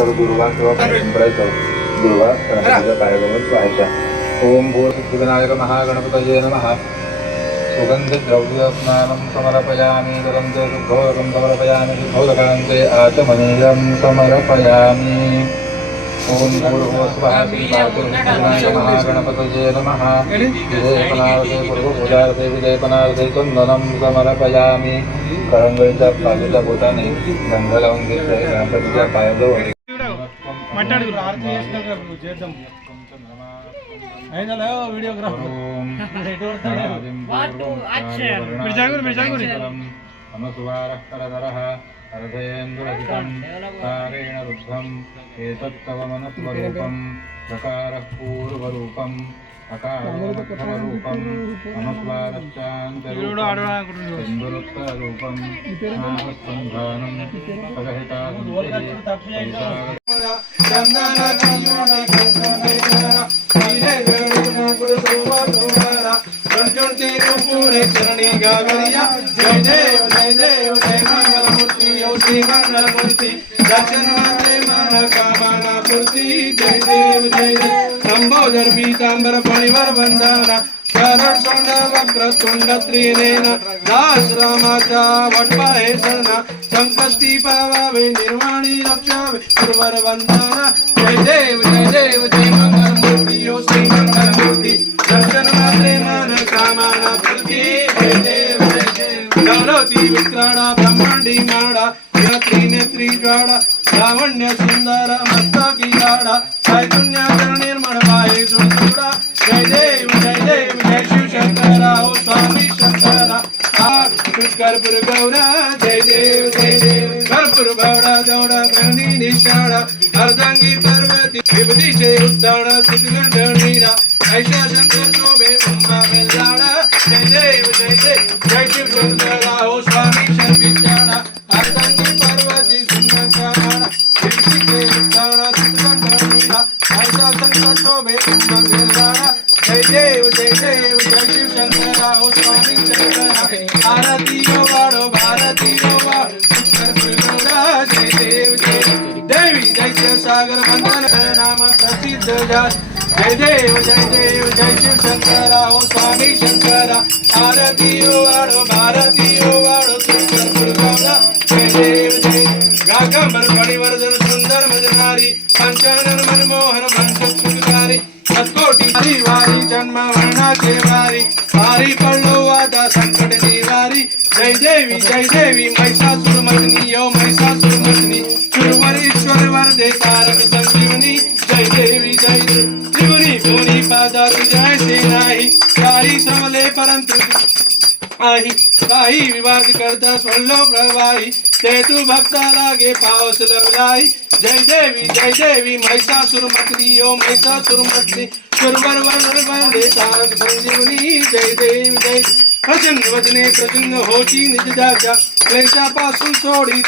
तर दुर्वा किंवा करायचं दुर्वा पायगमन व्हायच्या. ओम भूर्भुवनाय महागणपतये नमः. सुगन्धद्रव्यस्नानं समर्पयामि. जलं शुद्धोदकं समर्पयामि. शुद्धोदकान्ते आचमनीयं समर्पयामि. ओम भूर्भुवस्वः महागणपतये नमः. विजयपनार्थे पूर्वपूजार्थे विजयपनार्थे चन्दनं समर्पयामि. करंगळीच्या बाजूच्या बोटाने गंध लावून घेतले. गणपतीच्या पायाजवळ कारेण रुद्धं एतत्तव मनस्वरूपं प्रकारः पूर्वरूपं अकाररूपं अनुस्वारश्चान्तरूपं नामस्कन्धानं चरणी गागरिया. जय देव जय देव जय मंगलमूर्ति श्री मंगलमूर्ति. दर्शन मात्रे मन कामना पूर्ति. जय देव जय देव. लंबोदर पीतांबर फणिवर वंदना. शरण सोंड वक्र तुंड त्रिनेन. दास रामाचा वटपाहे शरणा. संकष्टी पावावे निर्वाणी रक्षावे गुरुवर वंदना. जय देव जय देव जय मंगलमूर्ति श्री मंगलमूर्ति. दर्शन मात्रे मन कामना पूर्ति. जय देव जय देव. गौरवती विक्राणा ब्रह्मांडी माडा. त्रिनेत्री ज्वाडा लावण्य सुंदर मस्तकी गाडा. चैतन्य निर्मळ पाये सुडा. जय देव जय देव जय शिव शंकरा. ओ स्वामी शंकरा. कर्पूर गौरा. जय देव जय देव. कर्पूर गौडा गौडा प्रणी निशाळा. अर्धांगी पर्वती विभूतीचे उद्दाण सुगंधनीरा. ऐशा शंकर शोभे उंबा मेलाडा. जय देव जय देव जय शिव शंकरा. ओ स्वामी शंकरा. अर्धांगी पर्वती सुंदर विभूतीचे उद्दाण सुगंधनीरा. ऐशा शंकर शोभे उंबा मेलाडा. जय देव जय देव जय शिव शंकरा. ओ स्वामी शंकरा. आरती वाडो भारती वाडो. जय देव जय देवी दैत्य सागर मंथन नाम प्रसिद्ध जात. जय देव जय देव जय शिव शंकरा. ओ स्वामी शंकरा. आरती वाडो भारती वाडो. जय देव जय. गागंबर फणिवर्धन सुंदर मजनारी. पंचानन मनमोहन मनसुखकारी. सत्कोटी वारी जन्म वर्णाचे वारी. वारी पडलो वादा संकट निवारी. जय देवी महिषासुरमर्दिनी. ओ महिषासुरमर्दिनी. सुरवरीश्वर वरदे तारक संजीवनी. जय देवी जय देवी. त्रिभुवनी भुवनी पादा तुझ्या से नाही. सारी समले परंतु आही. काही विवाद करता सोडलो प्रवाही. ते तू भक्ता लागे पावस लवलाई. जय देवी महिषासुरमर्दिनी. ओ महिषासुरमर्दिनी. सुरवर वरदे तारक संजीवनी. जय देवी जय. प्रचंड वचने प्रचंड होची निज जाचा. क्लेशापासून तोडी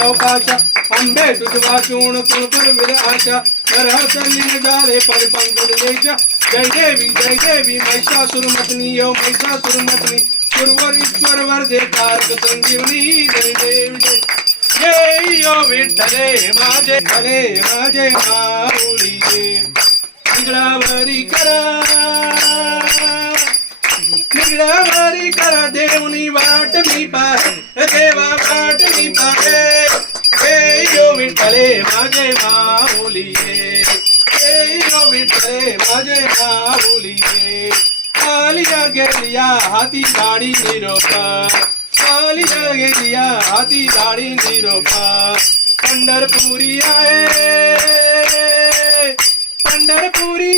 भवपाशा. अंबे तुझ वाचून कुलकुल विराशा. नरहतलीन जाले पद पंकज देशा. जय देवी महिषासुरमर्दिनी. ओ महिषासुरमर्दिनी. सुरवरीश्वर वरदे तारक संजीवनी. जय देवी जय. जय यो विठ्ठले माझे भले माझे माऊली. निगडावरी करा देवनी वाट मी पाहे. देवा वाट मी पाहे. हे यो विठ्ठले माझे माऊली. हे यो विठ्ठले माझे माऊली. आलिया गेलिया हाती गाडी निरोपा. आलिया गेलिया हाती गाडी निरोपा. पंढरपुरी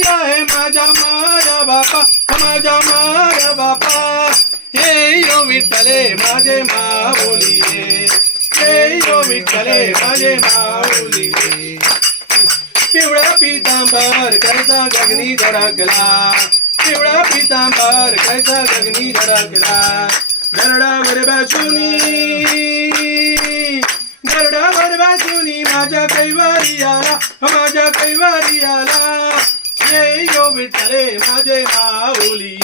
आहे माझा माया बापा. माझा माया बापा. हे यो विठ्ठले माझे माऊली. हे यो विठ्ठले माझे माऊली. पिवळा पितांबर कैसा गगनी धडकला. पिवळा पितांबर कैसा गगनी धडकला. गरुडावर बसूनी माझ्या कैवारी आला. माझ्या कैवारी आला. ये यो विठ्ठले माझे माऊली.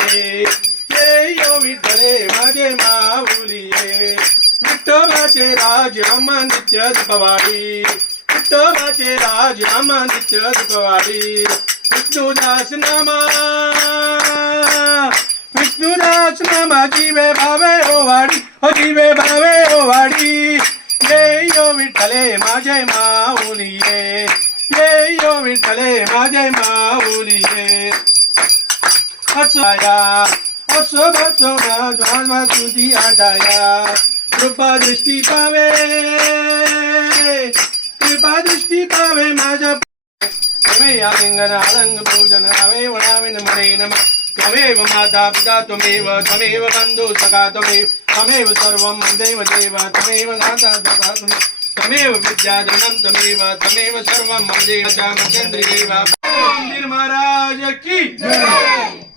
ये यो विठ्ठले माझे माऊली. विठ्ठलाचे राज अम्मा नित्य पवाडी. विठ्ठलाचे माझे राजनामा नित्य दुखवाडी विष्णुदास नामा विष्णुदास नामा जीवे भावे ओवाडी हो जीवे भावे ओवाडी ये यो विठ्ठले माझे माऊली ये यो विठ्ठले माझे माऊली असाया असो बसो माझा तुझी आटाया कृपा दृष्टी पावे कृपा दृष्टी पावे माझ्या त्वमेव लिंगन आलंग पूजन हवे वणाविन मणे नमः त्वमेव माता पिता त्वमेव बन्धु सखा त्वमेव सर्वं देव देव त्वमेव गाता तथा त्वमेव विद्याधनं त्वमेव सर्वं देव च महेन्द्रियेव मंदिर महाराज की जय।